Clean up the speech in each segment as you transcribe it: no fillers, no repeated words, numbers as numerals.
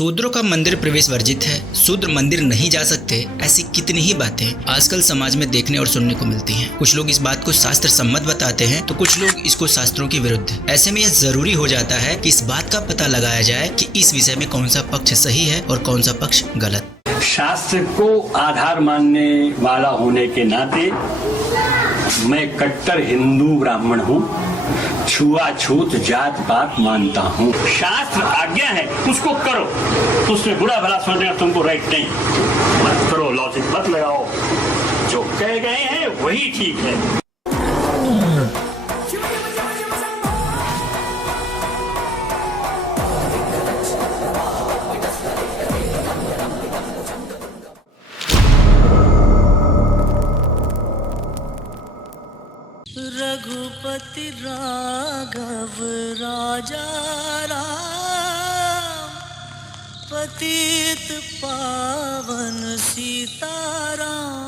शूद्रों का मंदिर प्रवेश वर्जित है, शूद्र मंदिर नहीं जा सकते, ऐसी कितनी ही बातें आजकल समाज में देखने और सुनने को मिलती हैं। कुछ लोग इस बात को शास्त्र सम्मत बताते हैं तो कुछ लोग इसको शास्त्रों के विरुद्ध। ऐसे में यह जरूरी हो जाता है कि इस बात का पता लगाया जाए कि इस विषय में कौन सा पक्ष सही है और कौन सा पक्ष गलत। शास्त्र को आधार मानने वाला होने के नाते मैं कट्टर हिंदू ब्राह्मण हूँ, छुआछूत जात पात मानता हूँ। शास्त्र आज्ञा है उसको करो, तो उसमें बुरा भला सोचने का तुमको राइट नहीं। मत करो, लॉजिक मत लगाओ, जो कह गए हैं वही ठीक है। रघुपति राघव राजा राम, पतित पावन सीताराम।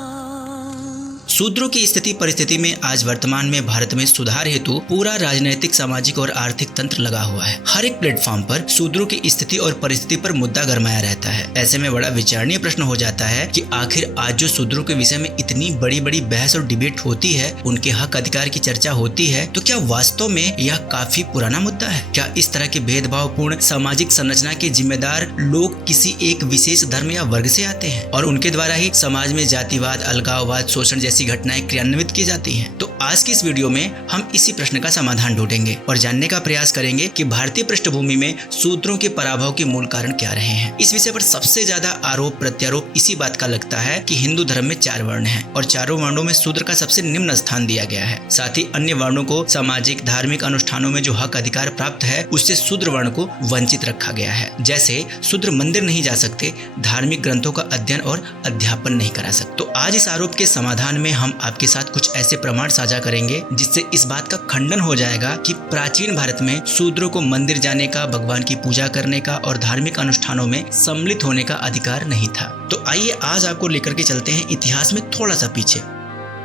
शूद्रों की स्थिति परिस्थिति में आज वर्तमान में भारत में सुधार हेतु पूरा राजनीतिक, सामाजिक और आर्थिक तंत्र लगा हुआ है। हर एक प्लेटफॉर्म पर शूद्रों की स्थिति और परिस्थिति पर मुद्दा गरमाया रहता है। ऐसे में बड़ा विचारणीय प्रश्न हो जाता है कि आखिर आज जो शूद्रों के विषय में इतनी बड़ी बड़ी बहस और डिबेट होती है, उनके हक अधिकार की चर्चा होती है, तो क्या वास्तव में यह काफी पुराना मुद्दा है? क्या इस तरह के भेदभावपूर्ण सामाजिक संरचना के जिम्मेदार लोग किसी एक विशेष धर्म या वर्ग से आते हैं और उनके द्वारा ही समाज में जातिवाद, अलगाववाद, शोषण जैसी घटनाएं क्रियान्वित की जाती हैं? तो आज की इस वीडियो में हम इसी प्रश्न का समाधान ढूंढेंगे और जानने का प्रयास करेंगे कि भारतीय पृष्ठभूमि में शूद्रों के पराभव के मूल कारण क्या रहे हैं। इस विषय पर सबसे ज्यादा आरोप प्रत्यारोप इसी बात का लगता है कि हिंदू धर्म में 4 वर्ण हैं और चारों वर्णों में शूद्र का सबसे निम्न स्थान दिया गया है। साथ ही अन्य वर्णों को सामाजिक धार्मिक अनुष्ठानों में जो हक अधिकार प्राप्त है, उससे शूद्र वर्ण को वंचित रखा गया है। जैसे शूद्र मंदिर नहीं जा सकते, धार्मिक ग्रंथों का अध्ययन और अध्यापन नहीं करा सकते। तो आज इस आरोप के समाधान में हम आपके साथ कुछ ऐसे प्रमाण साझा करेंगे जिससे इस बात का खंडन हो जाएगा कि प्राचीन भारत में शूद्रों को मंदिर जाने का, भगवान की पूजा करने का और धार्मिक अनुष्ठानों में सम्मिलित होने का अधिकार नहीं था। तो आइए आज आपको लेकर के चलते हैं इतिहास में थोड़ा सा पीछे।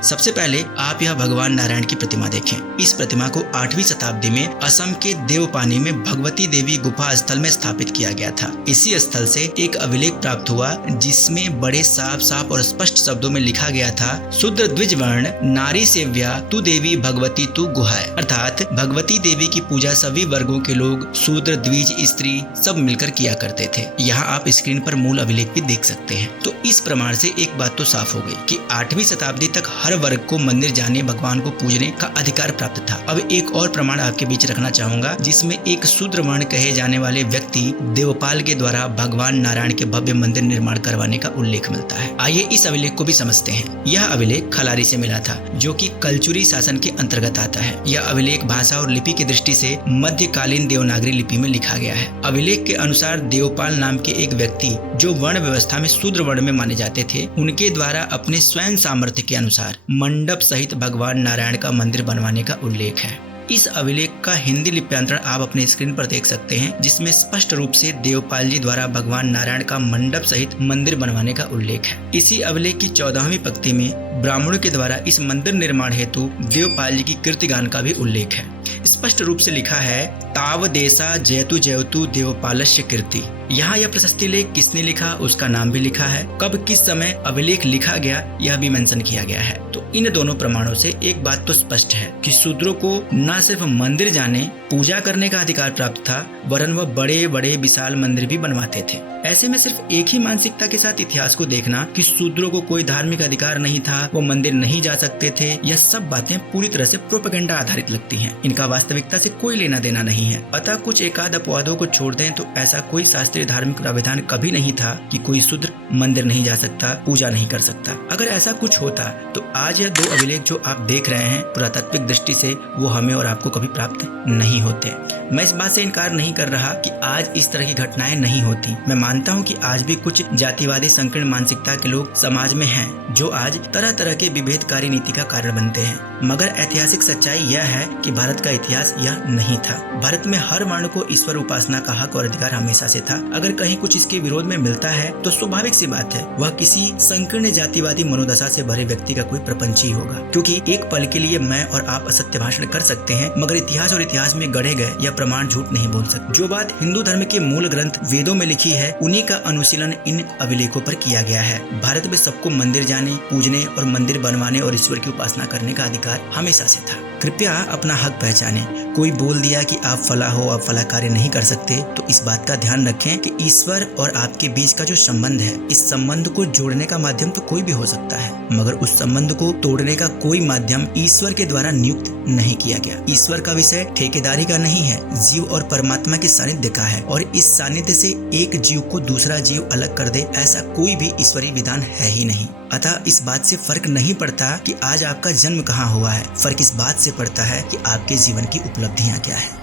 सबसे पहले आप यह भगवान नारायण की प्रतिमा देखें। इस प्रतिमा को 8वीं शताब्दी में असम के देवपानी में भगवती देवी गुफा स्थल में स्थापित किया गया था। इसी स्थल से एक अभिलेख प्राप्त हुआ जिसमें बड़े साफ साफ और स्पष्ट शब्दों में लिखा गया था, शूद्र द्विज वर्ण नारी सेव्या तू देवी भगवती तू गुहाय। अर्थात भगवती देवी की पूजा सभी वर्गों के लोग, शूद्र, द्विज, स्त्री सब मिलकर किया करते थे। यहाँ आप स्क्रीन पर मूल अभिलेख भी देख सकते हैं। तो इस प्रमाण से एक बात तो साफ हो गई कि 8वीं शताब्दी तक हर वर्ग को मंदिर जाने, भगवान को पूजने का अधिकार प्राप्त था। अब एक और प्रमाण आपके बीच रखना चाहूंगा जिसमें एक शूद्र वर्ण कहे जाने वाले व्यक्ति देवपाल के द्वारा भगवान नारायण के भव्य मंदिर निर्माण करवाने का उल्लेख मिलता है। आइए इस अभिलेख को भी समझते हैं। यह अभिलेख खलारी से मिला था जो कि कलचुरी शासन के अंतर्गत आता है। यह अभिलेख भाषा और लिपि की दृष्टि से मध्यकालीन देवनागरी लिपि में लिखा गया है। अभिलेख के अनुसार देवपाल नाम के एक व्यक्ति जो वर्ण व्यवस्था में शूद्र वर्ण में माने जाते थे, उनके द्वारा अपने स्वयं सामर्थ्य के अनुसार मंडप सहित भगवान नारायण का मंदिर बनवाने का उल्लेख है। इस अभिलेख का हिंदी लिप्यांतरण आप अपने स्क्रीन पर देख सकते हैं जिसमें स्पष्ट रूप से देवपाल जी द्वारा भगवान नारायण का मंडप सहित मंदिर बनवाने का उल्लेख है। इसी अभिलेख की 14वीं पंक्ति में ब्राह्मणों के द्वारा इस मंदिर निर्माण हेतु देवपाल जी की कीर्तिगान का भी उल्लेख है। स्पष्ट रूप से लिखा है, ताव देशा जयतु जयतु देवपालस्य कीर्ति। यहाँ यह प्रशस्ति लेख किसने लिखा, उसका नाम भी लिखा है, कब किस समय अभिलेख लिखा गया यह भी मेंशन किया गया है। तो इन दोनों प्रमाणों से एक बात तो स्पष्ट है कि शूद्रों को न सिर्फ मंदिर जाने, पूजा करने का अधिकार प्राप्त था, वरन वह बड़े बड़े विशाल मंदिर भी बनवाते थे। ऐसे में सिर्फ एक ही मानसिकता के साथ इतिहास को देखना कि शूद्रों को कोई धार्मिक अधिकार नहीं था, वो मंदिर नहीं जा सकते थे, यह सब बातें पूरी तरह से प्रोपेगेंडा आधारित लगती हैं। इनका वास्तविकता से कोई लेना देना नहीं है। अतः कुछ एकाध अपवादों को छोड़ दें तो ऐसा कोई शास्त्रीय धार्मिक प्राविधान कभी नहीं था कि कोई शूद्र मंदिर नहीं जा सकता, पूजा नहीं कर सकता। अगर ऐसा कुछ होता तो आज यह 2 अभिलेख जो आप देख रहे हैं पुरातात्विक दृष्टि से वो हमें और आपको कभी प्राप्त नहीं होते। मैं इस बात से इनकार नहीं कर रहा कि आज इस तरह की घटनाएं नहीं होती। मैं मानता हूं कि आज भी कुछ जातिवादी संकीर्ण मानसिकता के लोग समाज में हैं जो आज तरह तरह के विभेदकारी नीति का कारण बनते हैं। मगर ऐतिहासिक सच्चाई यह है कि भारत का इतिहास यह नहीं था। भारत में हर वर्ण को ईश्वर उपासना का हक और अधिकार हमेशा से था अगर कहीं कुछ इसके विरोध में मिलता है तो स्वाभाविक सी बात है वह किसी संकीर्ण जातिवादी मनोदशा से भरे व्यक्ति का कोई प्रपंच ही होगा, क्योंकि एक पल के लिए मैं और आप असत्य भाषण कर सकते हैं मगर इतिहास और इतिहास में गढ़े गए यह प्रमाण झूठ नहीं बोल सकते। जो बात हिंदू धर्म के मूल ग्रंथ वेदों में लिखी है उन्हीं का अनुशीलन इन अभिलेखों पर किया गया है। भारत में सबको मंदिर जाने, पूजने और मंदिर बनवाने और ईश्वर की उपासना करने का अधिकार हमेशा से था। कृपया अपना हक पहचाने। कोई बोल दिया कि आप फला हो, आप फला कार्य नहीं कर सकते, तो इस बात का ध्यान रखें कि ईश्वर और आपके बीच का जो संबंध है, इस संबंध को जोड़ने का माध्यम तो कोई भी हो सकता है मगर उस संबंध को तोड़ने का कोई माध्यम ईश्वर के द्वारा नियुक्त नहीं किया गया। ईश्वर का विषय ठेकेदारी का नहीं है, जीव और परमात्मा के सानिध्य का है और इस सानिध्य से एक जीव को दूसरा जीव अलग कर दे ऐसा कोई भी ईश्वरीय विधान है ही नहीं। अतः इस बात से फर्क नहीं पड़ता कि आज आपका जन्म कहाँ हुआ है, फर्क इस बात से पड़ता है कि आपके जीवन की उपलब्धियां क्या है।